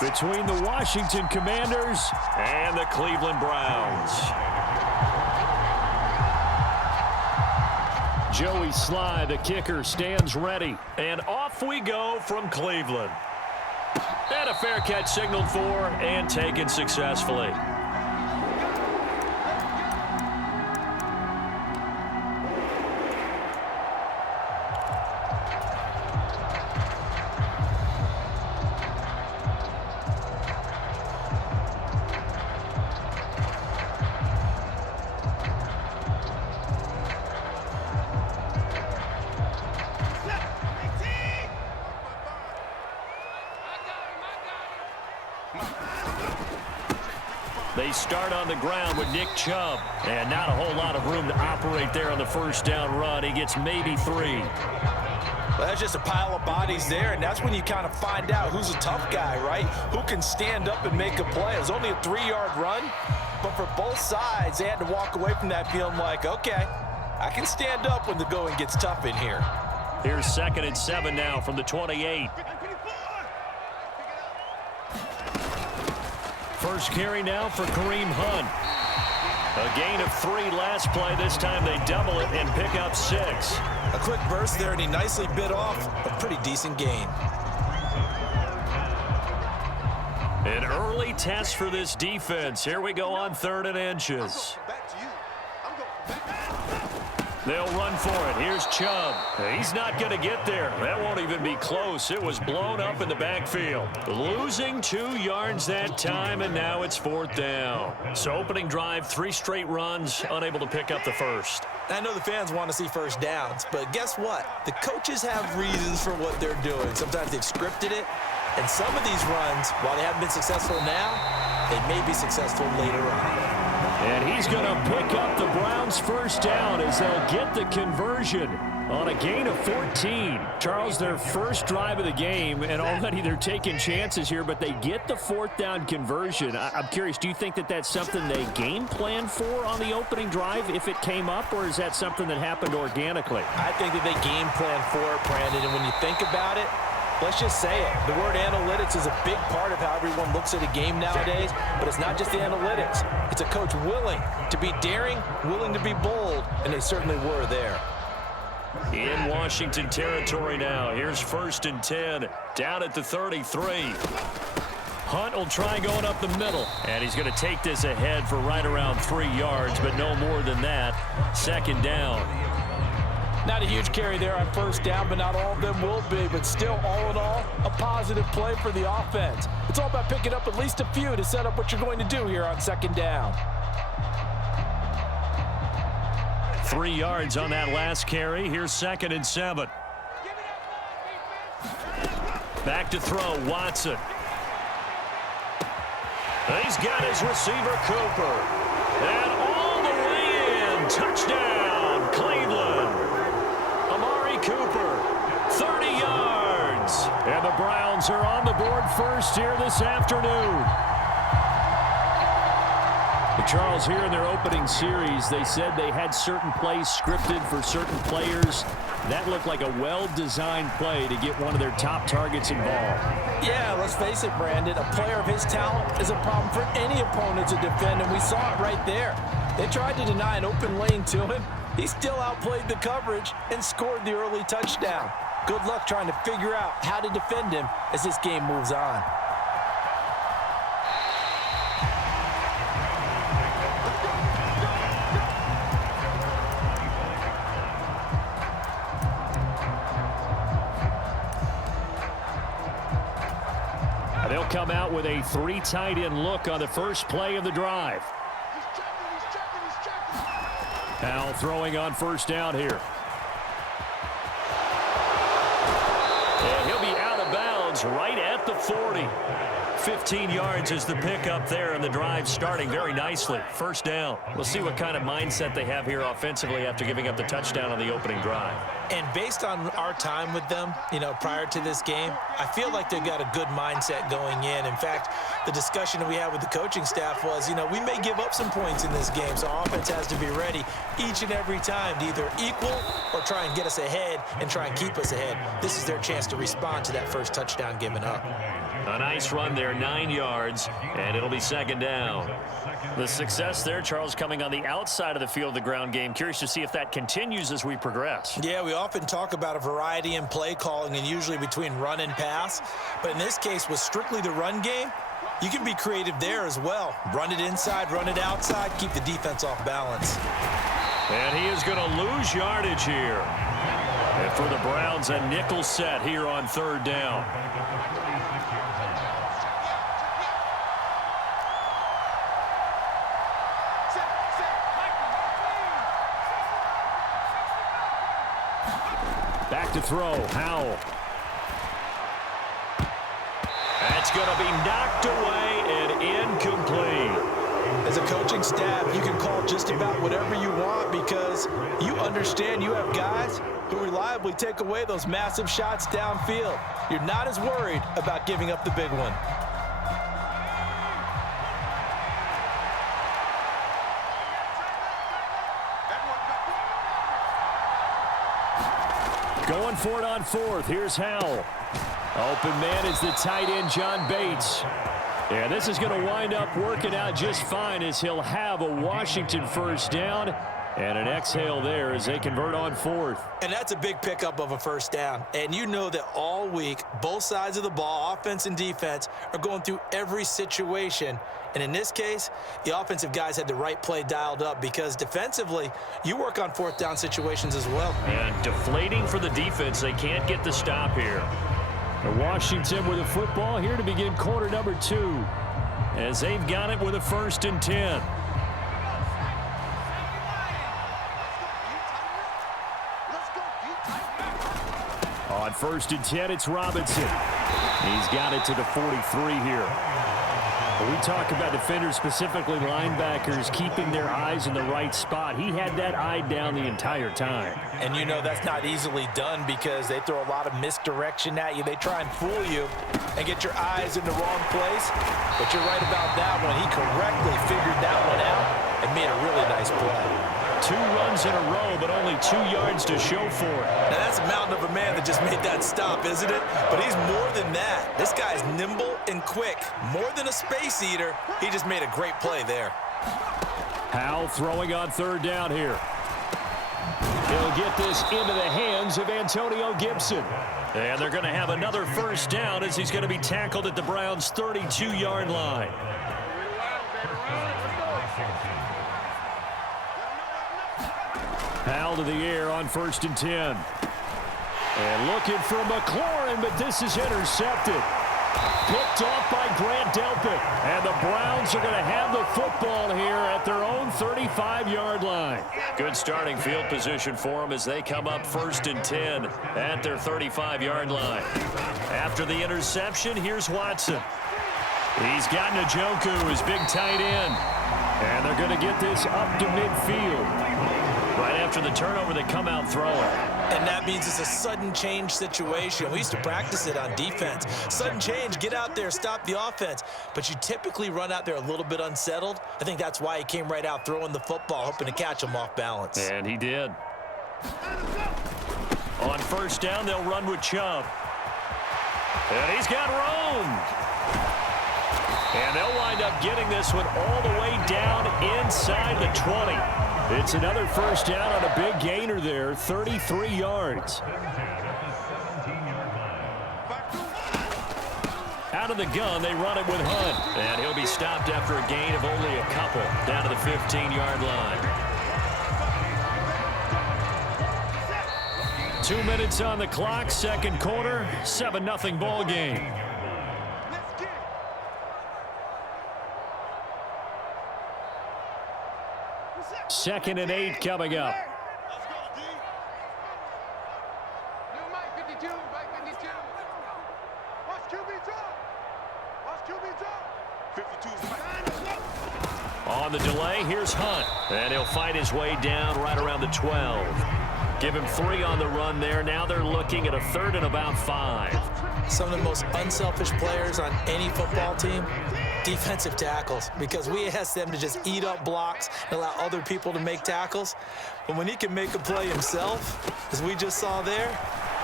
between the Washington Commanders and the Cleveland Browns. Joey Sly, the kicker, stands ready. And off we go from Cleveland. And a fair catch signaled for and taken successfully. They start on the ground with Nick Chubb. And not a whole lot of room to operate there on the first down run. He gets maybe 3. Well, that's just a pile of bodies there, and that's when you kind of find out who's a tough guy, right? Who can stand up and make a play. It was only a 3-yard run, but for both sides, they had to walk away from that feeling like, okay, I can stand up when the going gets tough in here. Here's 2nd and 7 now from the 28. First carry now for Kareem Hunt. A gain of 3 last play. This time they double it and pick up 6. A quick burst there, and he nicely bit off a pretty decent gain. An early test for this defense. Here we go on 3rd and inches. They'll run for it. Here's Chubb. He's not going to get there. That won't even be close. It was blown up in the backfield. Losing 2 yards that time, and now it's 4th down. So opening drive, 3 straight runs, unable to pick up the first. I know the fans want to see first downs, but guess what? The coaches have reasons for what they're doing. Sometimes they've scripted it, and some of these runs, while they haven't been successful now, they may be successful later on. And he's going to pick up the Browns' first down as they'll get the conversion on a gain of 14. Charles, their first drive of the game, and already they're taking chances here, but they get the 4th down conversion. I'm curious, do you think that that's something they game plan for on the opening drive if it came up, or is that something that happened organically? I think that they game plan for it, Brandon, and when you think about it, let's just say it. The word analytics is a big part of how everyone looks at a game nowadays, but it's not just the analytics. It's a coach willing to be daring, willing to be bold, and they certainly were there. In Washington territory now. Here's 1st and 10, down at the 33. Hunt will try going up the middle, and he's going to take this ahead for right around 3 yards, but no more than that. 2nd down. Not a huge carry there on 1st down, but not all of them will be. But still, all in all, a positive play for the offense. It's all about picking up at least a few to set up what you're going to do here on 2nd down. 3 yards on that last carry. Here's 2nd and 7. Back to throw, Watson. He's got his receiver, Cooper. And all the way in. Touchdown, Cleveland. Amari Cooper, 30 yards. And the Browns are on the board first here this afternoon. Charles, here in their opening series, they said they had certain plays scripted for certain players. That looked like a well-designed play to get one of their top targets involved. Yeah, let's face it, Brandon. A player of his talent is a problem for any opponent to defend, and we saw it right there. They tried to deny an open lane to him. He still outplayed the coverage and scored the early touchdown. Good luck trying to figure out how to defend him as this game moves on. They'll come out with a 3 tight end look on the first play of the drive. Now throwing on 1st down here. And he'll be out of bounds right at the 40. 15 yards is the pickup there, and the drive starting very nicely. 1st down. We'll see what kind of mindset they have here offensively after giving up the touchdown on the opening drive. And based on our time with them, prior to this game, I feel like they've got a good mindset going in. In fact, the discussion that we had with the coaching staff was, we may give up some points in this game, so our offense has to be ready each and every time to either equal or try and get us ahead and try and keep us ahead. This is their chance to respond to that first touchdown given up. A nice run there, 9 yards, and it'll be second down. The success there, Charles, coming on the outside of the field of the ground game. Curious to see if that continues as we progress. Yeah, we often talk about a variety in play calling and usually between run and pass. But in this case, with strictly the run game, you can be creative there as well. Run it inside, run it outside, keep the defense off balance. And he is going to lose yardage here. And for the Browns, a nickel set here on third down. Back to throw, Howell. That's going to be knocked away and incomplete. As a coaching staff, you can call just about whatever you want because you understand you have guys who reliably take away those massive shots downfield. You're not as worried about giving up the big one. Going for it on fourth. Here's Howell. Open man is the tight end, John Bates. Yeah, this is going to wind up working out just fine as he'll have a Washington first down and an exhale there as they convert on fourth. And that's a big pickup of a first down. And you know that all week, both sides of the ball, offense and defense, are going through every situation. And in this case, the offensive guys had the right play dialed up because defensively, you work on fourth down situations as well. And deflating for the defense. They can't get the stop here. Washington with a football here to begin quarter number 2 as they've got it with a 1st and 10. On 1st and 10, it's Robinson. He's got it to the 43 here. We talk about defenders, specifically linebackers, keeping their eyes in the right spot. He had that eye down the entire time. And you know that's not easily done because they throw a lot of misdirection at you. They try and fool you and get your eyes in the wrong place. But you're right about that one. He correctly figured that one out and made a really nice play. 2 runs in a row, but only 2 yards to show for it. Now that's a mountain of a man that just made that stop, isn't it? But he's more than that. This guy's nimble and quick. More than a space eater, he just made a great play there. Howell throwing on third down here. He'll get this into the hands of Antonio Gibson. And they're going to have another first down as he's going to be tackled at the Browns' 32-yard line. Howell to the air on 1st and 10. And looking for McLaurin, but this is intercepted. Picked off by Grant Delpit. And the Browns are going to have the football here at their own 35-yard line. Good starting field position for them as they come up 1st and 10 at their 35-yard line. After the interception, here's Watson. He's got Njoku, his big tight end. And they're going to get this up to midfield. Right after the turnover, they come out throwing. And that means it's a sudden change situation. We used to practice it on defense. Sudden change, get out there, stop the offense. But you typically run out there a little bit unsettled. I think that's why he came right out throwing the football, hoping to catch him off balance. And he did. On 1st down, they'll run with Chubb. And he's got room. And they'll wind up getting this one all the way down inside the 20. It's another first down on a big gainer there, 33 yards. Out of the gun, they run it with Hunt. And he'll be stopped after a gain of only a couple down to the 15-yard line. 2 minutes on the clock, second quarter, 7-0 ball game. Second and 8 coming up. On the delay, here's Hunt. And he'll fight his way down right around the 12. Give him 3 on the run there. Now they're looking at a 3rd and about 5. Some of the most unselfish players on any football team, defensive tackles, because we ask them to just eat up blocks and allow other people to make tackles. But when he can make a play himself, as we just saw there,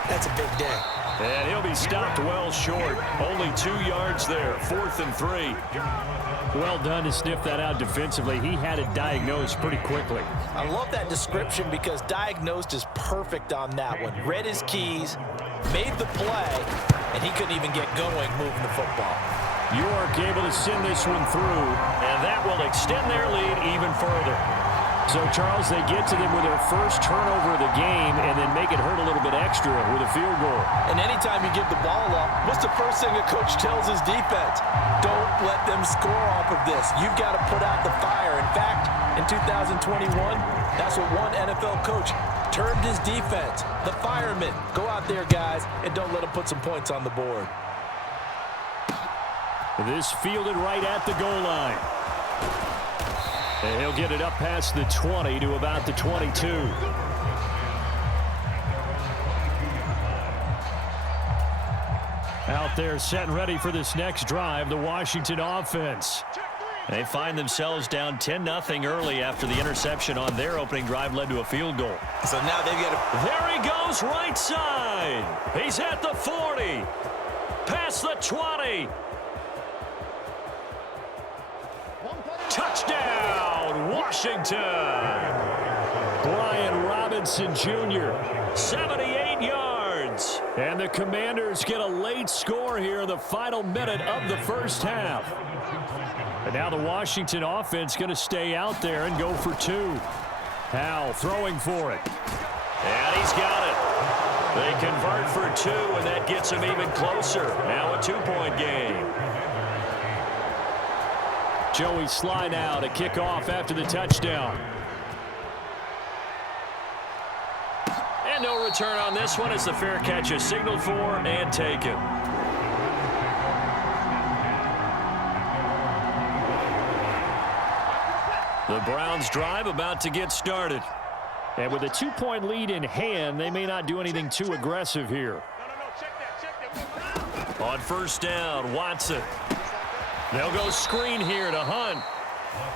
That's a big day. And he'll be stopped well short. Only 2 yards there, 4th and 3. Well done to sniff that out defensively. He had it diagnosed pretty quickly. I love that description because diagnosed is perfect on that one. Read his keys, made the play, and he couldn't even get going moving the football. York able to send this one through, and that will extend their lead even further. So, Charles, they get to them with their first turnover of the game and then make it hurt a little bit extra with a field goal. And anytime you give the ball up, what's the first thing a coach tells his defense? Don't let them score off of this. You've got to put out the fire. In fact, in 2021, that's what one NFL coach termed his defense, the firemen. Go out there, guys, and don't let them put some points on the board. This fielded right at the goal line. And he'll get it up past the 20 to about the 22. Out there set and ready for this next drive, the Washington offense. They find themselves down 10-0 early after the interception on their opening drive led to a field goal. So now they've got to... There he goes, right side. He's at the 40. Past the 20. Touchdown, Washington. Brian Robinson Jr., 78 yards. And the Commanders get a late score here in the final minute of the first half. And now the Washington offense going to stay out there and go for 2. Howell throwing for it. And he's got it. They convert for 2, and that gets him even closer. Now a 2-point game. Joey Sly now to kick off after the touchdown. And no return on this one as the fair catch is signaled for and taken. The Browns drive about to get started. And with a 2-point lead in hand, they may not do anything too aggressive here. On first down, Watson. They'll go screen here to Hunt.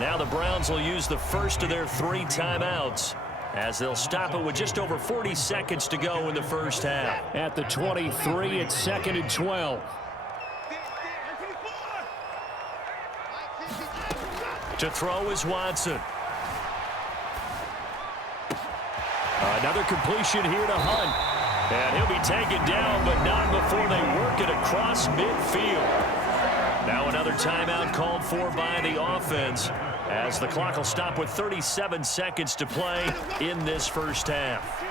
Now the Browns will use the first of their 3 timeouts as they'll stop it with just over 40 seconds to go in the first half. At the 23, it's 2nd and 12. To throw is Watson. Another completion here to Hunt. And he'll be taken down, but not before they work it across midfield. Now another timeout called for by the offense as the clock will stop with 37 seconds to play in this first half.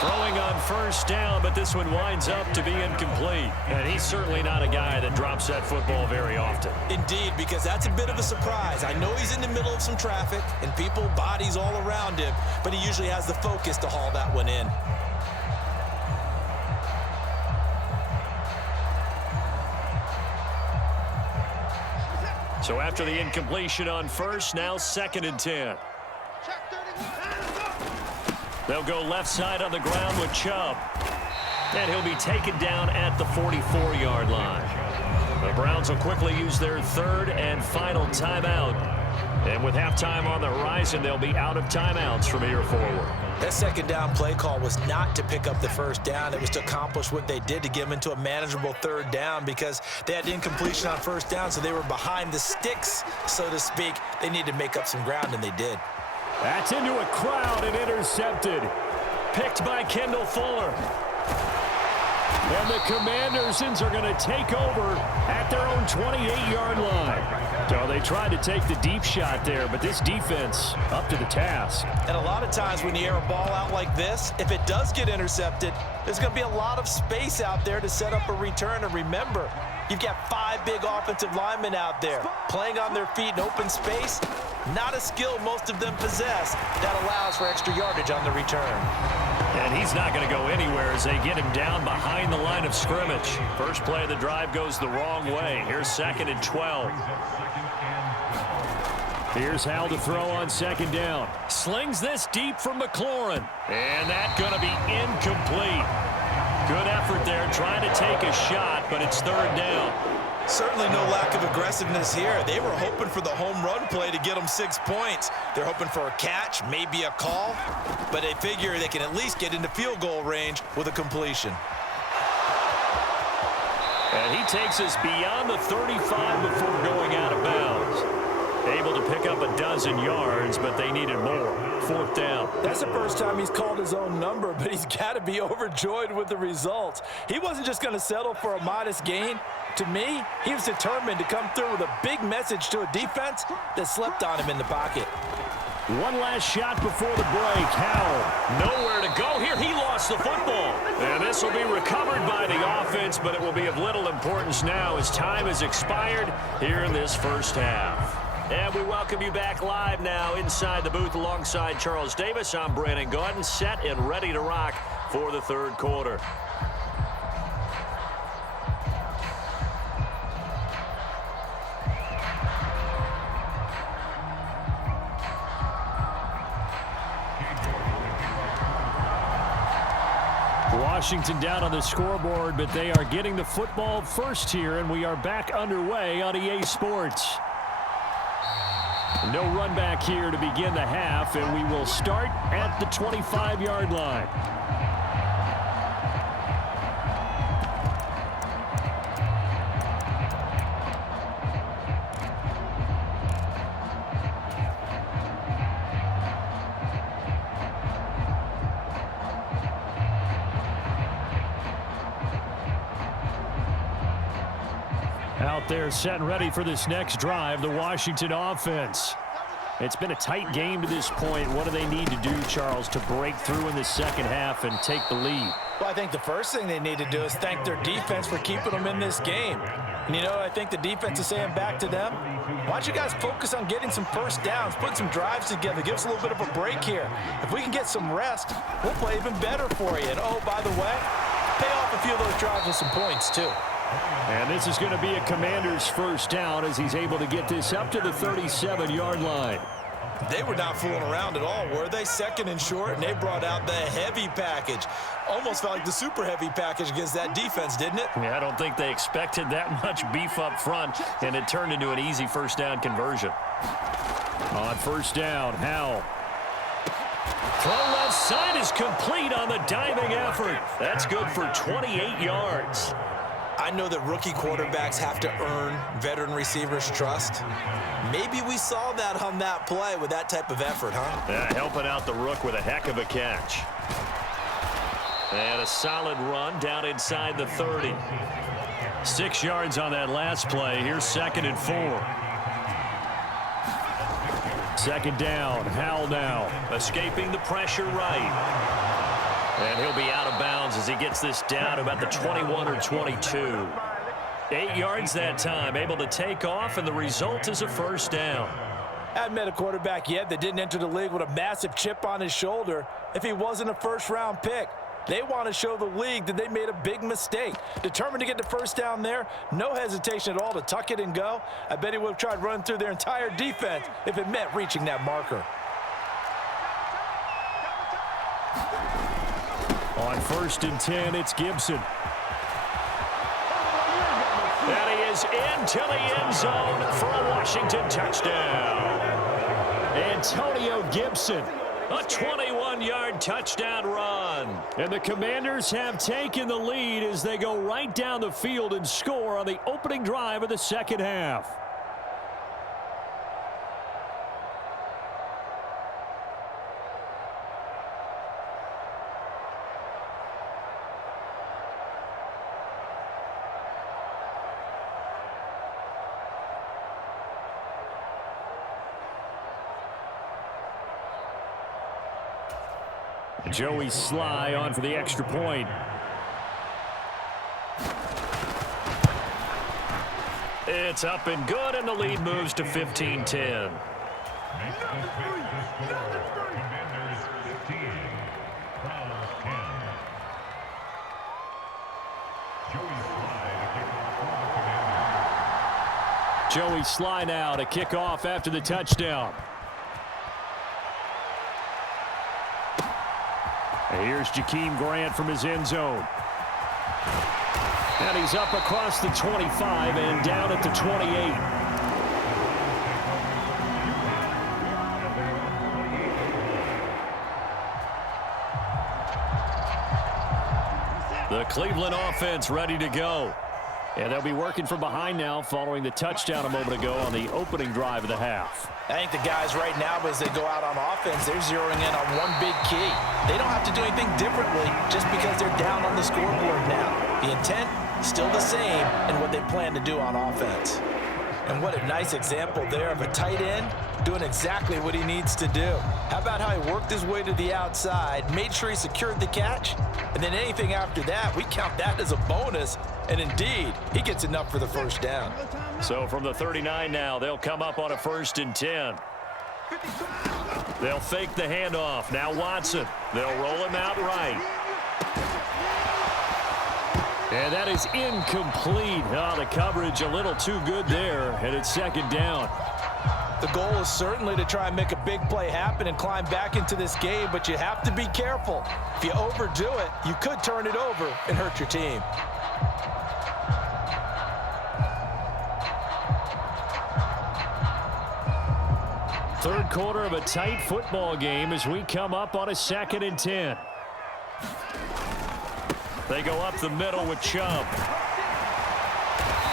Throwing on first down, but this one winds up to be incomplete. And he's certainly not a guy that drops that football very often. Indeed, because that's a bit of a surprise. I know he's in the middle of some traffic and people, bodies all around him, but he usually has the focus to haul that one in. So after the incompletion on first, now 2nd and 10. They'll go left side on the ground with Chubb. And he'll be taken down at the 44-yard line. The Browns will quickly use their 3rd and final timeout. And with halftime on the horizon, they'll be out of timeouts from here forward. That 2nd down play call was not to pick up the first down. It was to accomplish what they did to get them into a manageable 3rd down because they had incompletion on first down, so they were behind the sticks, so to speak. They needed to make up some ground, and they did. That's into a crowd and intercepted. Picked by Kendall Fuller. And the Commanders are going to take over at their own 28-yard line. So they tried to take the deep shot there, but this defense up to the task. And a lot of times when you air a ball out like this, if it does get intercepted, there's going to be a lot of space out there to set up a return. And remember, you've got 5 big offensive linemen out there playing on their feet in open space. Not a skill most of them possess that allows for extra yardage on the return. And he's not going to go anywhere as they get him down behind the line of scrimmage. First play of the drive goes the wrong way. Here's 2nd and 12. Here's Howell to throw on 2nd down. Slings this deep from McLaurin. And that's going to be incomplete. Good effort there, trying to take a shot, but it's third down. Certainly no lack of aggressiveness here. They were hoping for the home run play to get them 6 points. They're hoping for a catch, maybe a call, but they figure they can at least get into field goal range with a completion. And he takes us beyond the 35 before going out of bounds. Able to pick up a dozen yards, but they needed more. Fourth down. That's the first time he's called his own number, but he's got to be overjoyed with the results. He wasn't just going to settle for a modest gain. To me, he was determined to come through with a big message to a defense that slept on him in the pocket. One last shot before the break. Howell. Nowhere to go here. He lost the football. And this will be recovered by the offense, but it will be of little importance now as time has expired here in this first half. And we welcome you back live now inside the booth alongside Charles Davis. I'm Brandon Gaudin, set and ready to rock for the third quarter. Washington down on the scoreboard, but they are getting the football first here, and we are back underway on EA Sports. No run back here to begin the half, and we will start at the 25-yard line. Out there set and ready for this next drive, the Washington offense. It's been a tight game to this point. What do they need to do, Charles, to break through in the second half and take the lead? Well, I think the first thing they need to do is thank their defense for keeping them in this game. And, you know, I think the defense is saying back to them, why don't you guys focus on getting some first downs, putting some drives together, give us a little bit of a break here. If we can get some rest, we'll play even better for you. And, oh, by the way, pay off a few of those drives with some points, too. And this is going to be a Commander's first down as he's able to get this up to the 37-yard line. They were not fooling around at all, were they? Second and short, and they brought out the heavy package. Almost felt like the super heavy package against that defense, didn't it? Yeah, I don't think they expected that much beef up front, and it turned into an easy first down conversion. On first down, Howell. Throw left side is complete on the diving effort. That's good for 28 yards. I know that rookie quarterbacks have to earn veteran receivers' trust. Maybe we saw that on that play with that type of effort, huh? Yeah, helping out the rook with a heck of a catch. And a solid run down inside the 30. 6 yards on that last play. Here's 2nd and 4. Second down, Howell now. Escaping the pressure right. And he'll be out of bounds as he gets this down to about the 21 or 22. 8 yards that time, able to take off, and the result is a first down. I haven't met a quarterback yet that didn't enter the league with a massive chip on his shoulder if he wasn't a first-round pick. They want to show the league that they made a big mistake. Determined to get the first down there, no hesitation at all to tuck it and go. I bet he would have tried running through their entire defense if it meant reaching that marker. On 1st and 10, it's Gibson. And he is into the end zone for a Washington touchdown. Antonio Gibson, a 21-yard touchdown run. And the Commanders have taken the lead as they go right down the field and score on the opening drive of the second half. Joey Sly on for the extra point. It's up and good, and the lead moves to 15-10. Joey Sly now to kick off after the touchdown. Here's Jakeem Grant from his end zone. And he's up across the 25 and down at the 28. The Cleveland offense ready to go. And they'll be working from behind now following the touchdown a moment ago on the opening drive of the half. I think the guys right now, as they go out on offense, they're zeroing in on one big key. They don't have to do anything differently just because they're down on the scoreboard now. The intent, still the same in what they plan to do on offense. And what a nice example there of a tight end doing exactly what he needs to do. How about how he worked his way to the outside, made sure he secured the catch, and then anything after that, we count that as a bonus. And indeed, he gets enough for the first down. So from the 39 now, they'll come up on a 1st and 10. They'll fake the handoff. Now Watson. They'll roll him out right. And that is incomplete. Oh, the coverage a little too good there, and it's 2nd down. The goal is certainly to try and make a big play happen and climb back into this game, but you have to be careful. If you overdo it, you could turn it over and hurt your team. Third quarter of a tight football game as we come up on a 2nd and 10. They go up the middle with Chubb.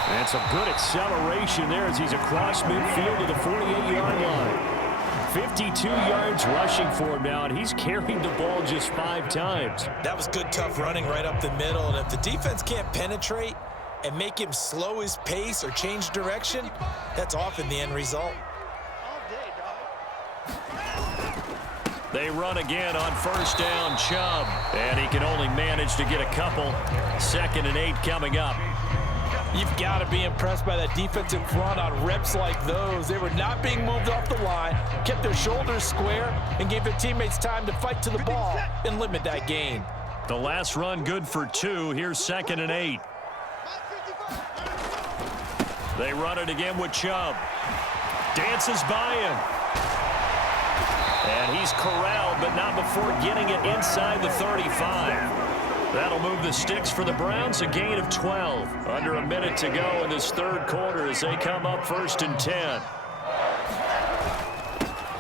And some good acceleration there as he's across midfield to the 48-yard line. 52 yards rushing for him now, and he's carried the ball just 5 times. That was good, tough running right up the middle. And if the defense can't penetrate and make him slow his pace or change direction, that's often the end result. They run again on 1st down, Chubb. And he can only manage to get a couple. 2nd and 8 coming up. You've got to be impressed by that defensive front on reps like those. They were not being moved off the line, kept their shoulders square, and gave their teammates time to fight to the ball and limit that gain. The last run good for 2. Here's 2nd and 8. They run it again with Chubb. Dances by him. And he's corralled, but not before getting it inside the 35. That'll move the sticks for the Browns, a gain of 12. Under a minute to go in this third quarter as they come up 1st and 10.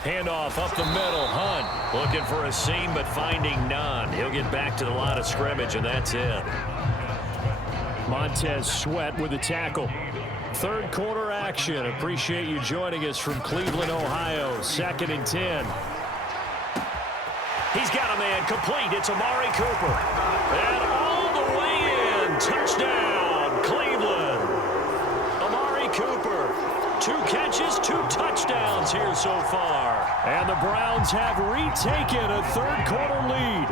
Handoff up the middle. Hunt looking for a seam, but finding none. He'll get back to the line of scrimmage, and that's it. Montez Sweat with the tackle. Third quarter action. Appreciate you joining us from Cleveland, Ohio. 2nd and 10. He's got a man complete. It's Amari Cooper. And all the way in. Touchdown, Cleveland. Amari Cooper. 2 catches, 2 touchdowns here so far. And the Browns have retaken a third quarter lead.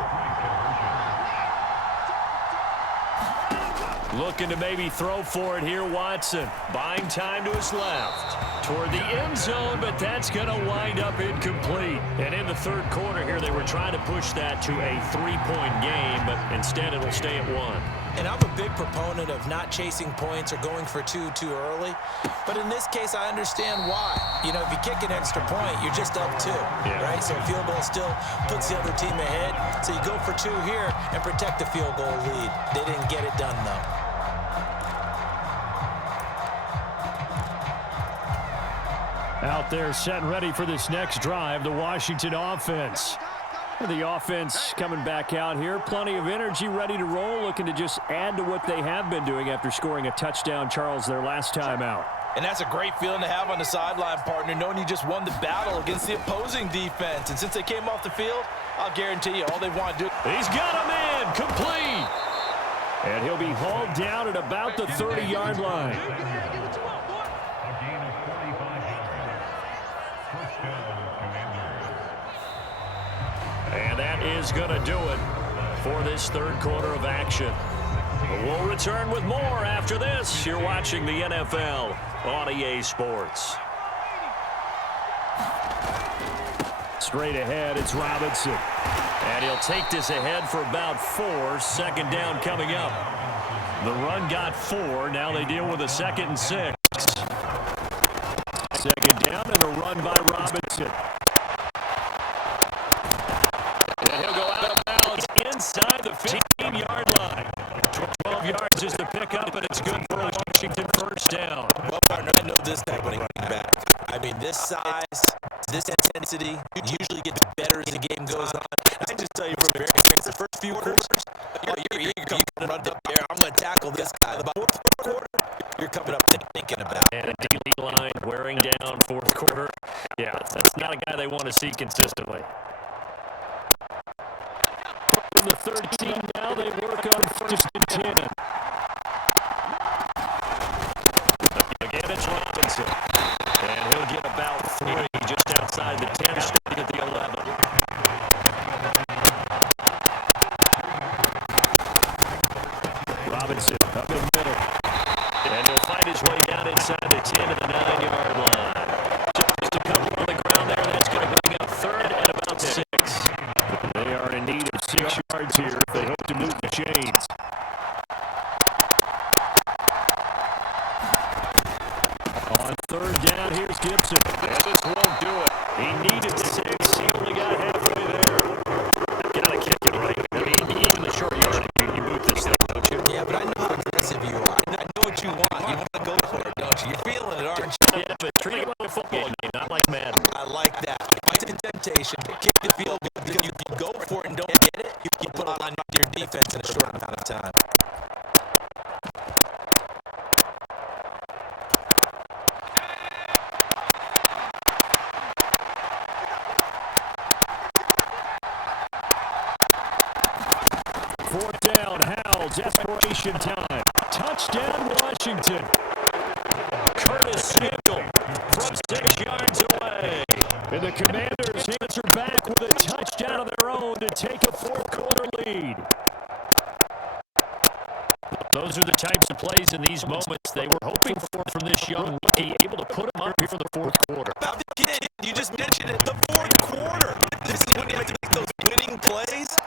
Looking to maybe throw for it here, Watson. Buying time to his left. Toward the end zone, but that's going to wind up incomplete. And in the third quarter here, they were trying to push that to a 3-point game, but instead it'll stay at 1. And I'm a big proponent of not chasing points or going for 2 too early. But in this case, I understand why. You know, if you kick an extra point, you're just up 2, right? So a field goal still puts the other team ahead. So you go for 2 here and protect the field goal lead. They didn't get it done, though. Out there set and ready for this next drive, the Washington offense. The offense coming back out here. Plenty of energy, ready to roll, looking to just add to what they have been doing after scoring a touchdown, Charles, their last time out. And that's a great feeling to have on the sideline, partner, knowing you just won the battle against the opposing defense. And since they came off the field, I'll guarantee you all they want to do. He's got a man, complete. And he'll be hauled down at about the 30-yard line. And that is going to do it for this third quarter of action. We'll return with more after this. You're watching the NFL on EA Sports. Straight ahead, it's Robinson. And he'll take this ahead for about 4. 2nd down coming up. The run got 4. Now they deal with a 2nd and 6. 2nd down and a run by Robinson. And he'll go out of bounds inside the 15-yard line. 12 yards is the pickup. first down. Well, partner, I know this type of running back. I mean, this size, this intensity, usually gets better as the game goes on. I can just tell you from very experience, the first few quarters, you're eager to run up there. I'm going to tackle this guy. The fourth quarter, you're coming up thinking about. And a DB line wearing down fourth quarter. Yeah, that's not a guy they want to see consistently. From the 13 now, they work on first and 10. Again, it's Robinson. And he'll get about 3 just outside the 10, starting at the 11. Robinson up the middle. And he'll fight his way down inside the 10 to the 9-yard line. Just a couple on the ground there. That's going to bring up third and about 6. They are in need of 6 yards here if they hope to move the chains. On third down, here's Gibson. And this won't do it. He needed 6. He only got halfway there. Gotta kick it right. I mean, even the short yardage, you move this thing, don't you? Yeah, but I know how aggressive you are. I know what you want. You want to go for it, don't you? You're feeling it, aren't you? Yeah, but treat it like a football game, not like Madden. I like that. Fight the temptation. Kick the field goal. Because if you go for it and don't get it, you put on your defense in a short amount of time. Fourth down, Howell, desperation time. Touchdown, Washington. Curtis Samuel from 6 yards away. And the Commanders answer back with a touchdown of their own to take a fourth-quarter lead. Those are the types of plays in these moments they were hoping for from this young rookie, able to put him up here for the fourth quarter. About the kid, you just mentioned it, the fourth quarter. This is when you have to make those winning plays.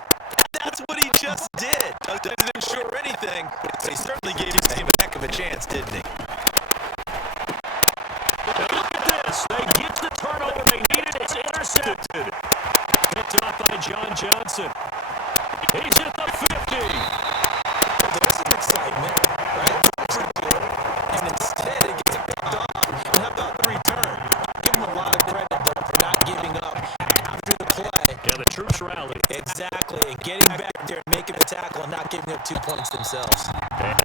That's what he just did. Doesn't ensure anything, but he certainly gave his team a heck of a chance, didn't he? Now look at this. They get the turnover they needed. It's intercepted. Picked up by John Johnson. He's at the 50. There's some excitement, right? And instead, it gets picked off. And how about the return? Give him a lot of credit, though, for not giving up after the play. Yeah, the troops rallied. Exactly, and getting back there and making the tackle and not giving up 2 points themselves.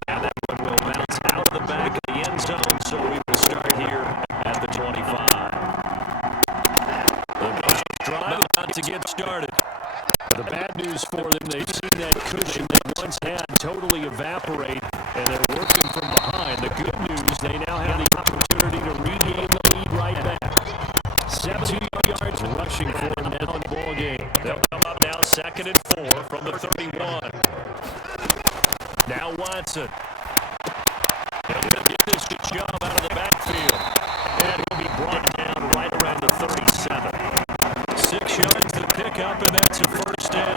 And that one will bounce out of the back of the end zone, so we will start here at the 25. The Ghost drive about to get started. The bad news for them, they've seen that cushion they once had totally evaporate, and they're working from behind. The good news, they now have the opportunity to regain the lead right back. 17 yards rushing for them now in the ball game. They'll come up now 2nd and 4 from the 31. Now Watson. He'll get this jump out of the backfield. And he'll be brought down right around the 37. 6 yards to pick up, and that's a first down.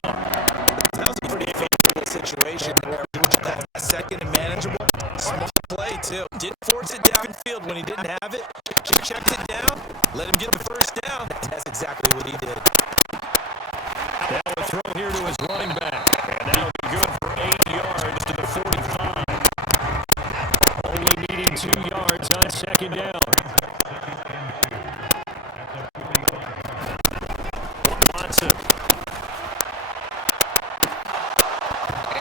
That was a pretty favorable situation where that second and manageable. Small play, too. Didn't force it downfield when he didn't have it. Just checked it down, let him get the first down. That's exactly what he did. Now a throw here to his running back. And that'll be good for 8 yards to the 45. Only needing 2 yards on second down. Watson.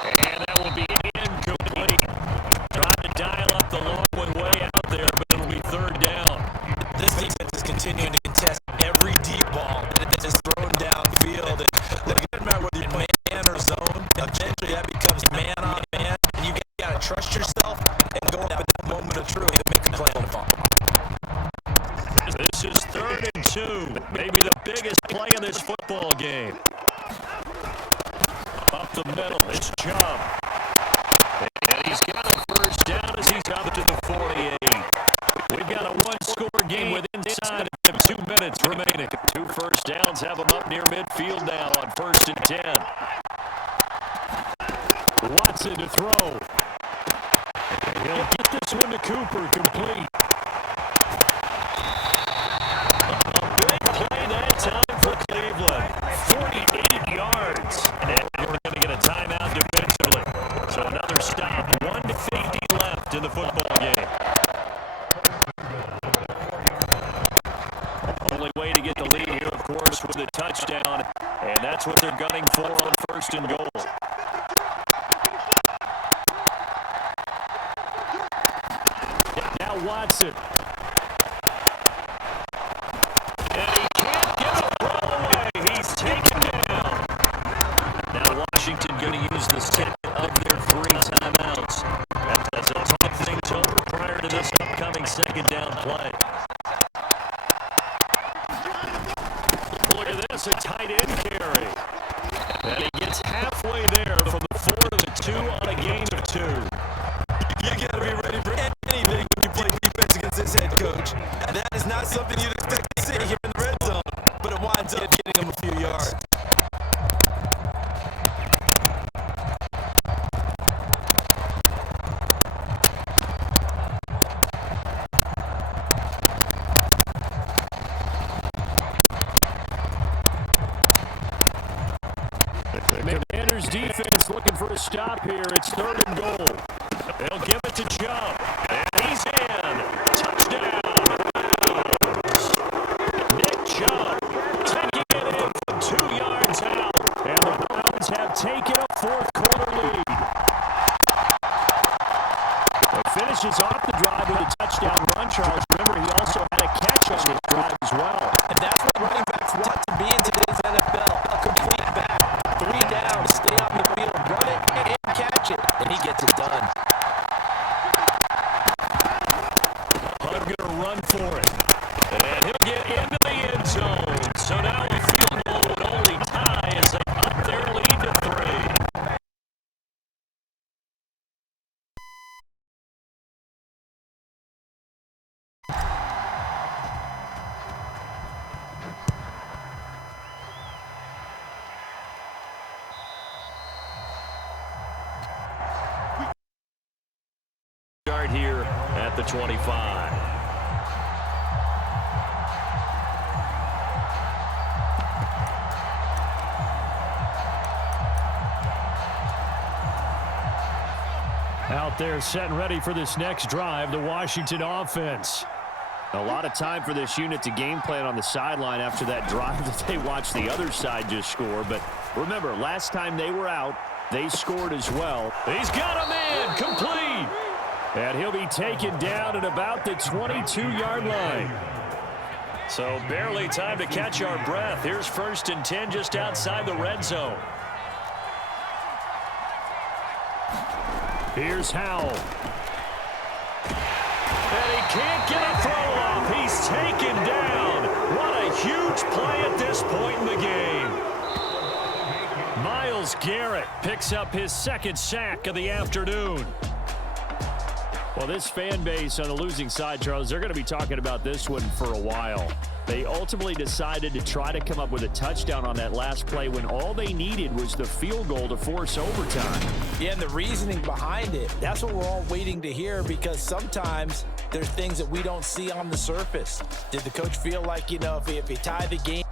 And that will be incomplete. Trying to dial up the long one way out there, but it'll be third down. This defense is continuing to contest every deep ball that is thrown downfield. And look, it doesn't matter whether you're man or zone. Eventually, that becomes man on man. And you got to trust yourself and go up at that moment of truth and make a play on the ball. This is 3rd and 2. Maybe the biggest play in this football game. Up the middle, it's Chubb. And he's got a first down as he's up to the 48. We've got a one-score game with inside of 2 minutes remaining. 2 first downs have him up near midfield now on 1st and 10. Watson to throw. And he'll get this one to Cooper, complete. A big play that time for Cleveland. 48 yards. And we're going to get a timeout defensively. So another stop. 1:50 left in the football game. with a touchdown, and that's what they're gunning for on 1st and goal. Now Watson. And he can't get a throw away. He's taken down. Now Washington going to use the second of their 3 timeouts as they'll talk things over prior to this upcoming second down play. Look at this, a tight end carry. And he gets halfway there from the 4 to the 2 on a gain of 2. You got to be ready for anything when you play defense against this head coach. And that is not something you'd expect to see here in the red zone, but it winds up getting him a few yards. Commanders defense looking for a stop here. It's 3rd and goal. They'll give it to Chubb. And he's in. Touchdown. Nick Chubb taking it in from 2 yards out. And the Browns have taken a 4th quarter lead. He finishes off the drive with a touchdown run, Charles. Remember, he also had a catch on this drive as well. And that's what running backs want to be in today's NFL. A complete back. 3 down, stay on the field, run it, and catch it. And he gets it done. Hunt going to run for it. And he'll get into the end zone. So now a field goal would only tie as they up their lead to 3. Start here at the 25. Out there set and ready for this next drive, the Washington offense. A lot of time for this unit to game plan on the sideline after that drive that they watched the other side just score. But remember, last time they were out, they scored as well. He's got a man complete. And he'll be taken down at about the 22-yard line. So barely time to catch our breath. Here's 1st and 10 just outside the red zone. Here's Howell. And he can't get a throw off. He's taken down. What a huge play at this point in the game. Myles Garrett picks up his 2nd sack of the afternoon. Well, this fan base on the losing side, Charles, they're going to be talking about this one for a while. They ultimately decided to try to come up with a touchdown on that last play when all they needed was the field goal to force overtime. Yeah, and the reasoning behind it, that's what we're all waiting to hear, because sometimes there's things that we don't see on the surface. Did the coach feel like, if you tie the game,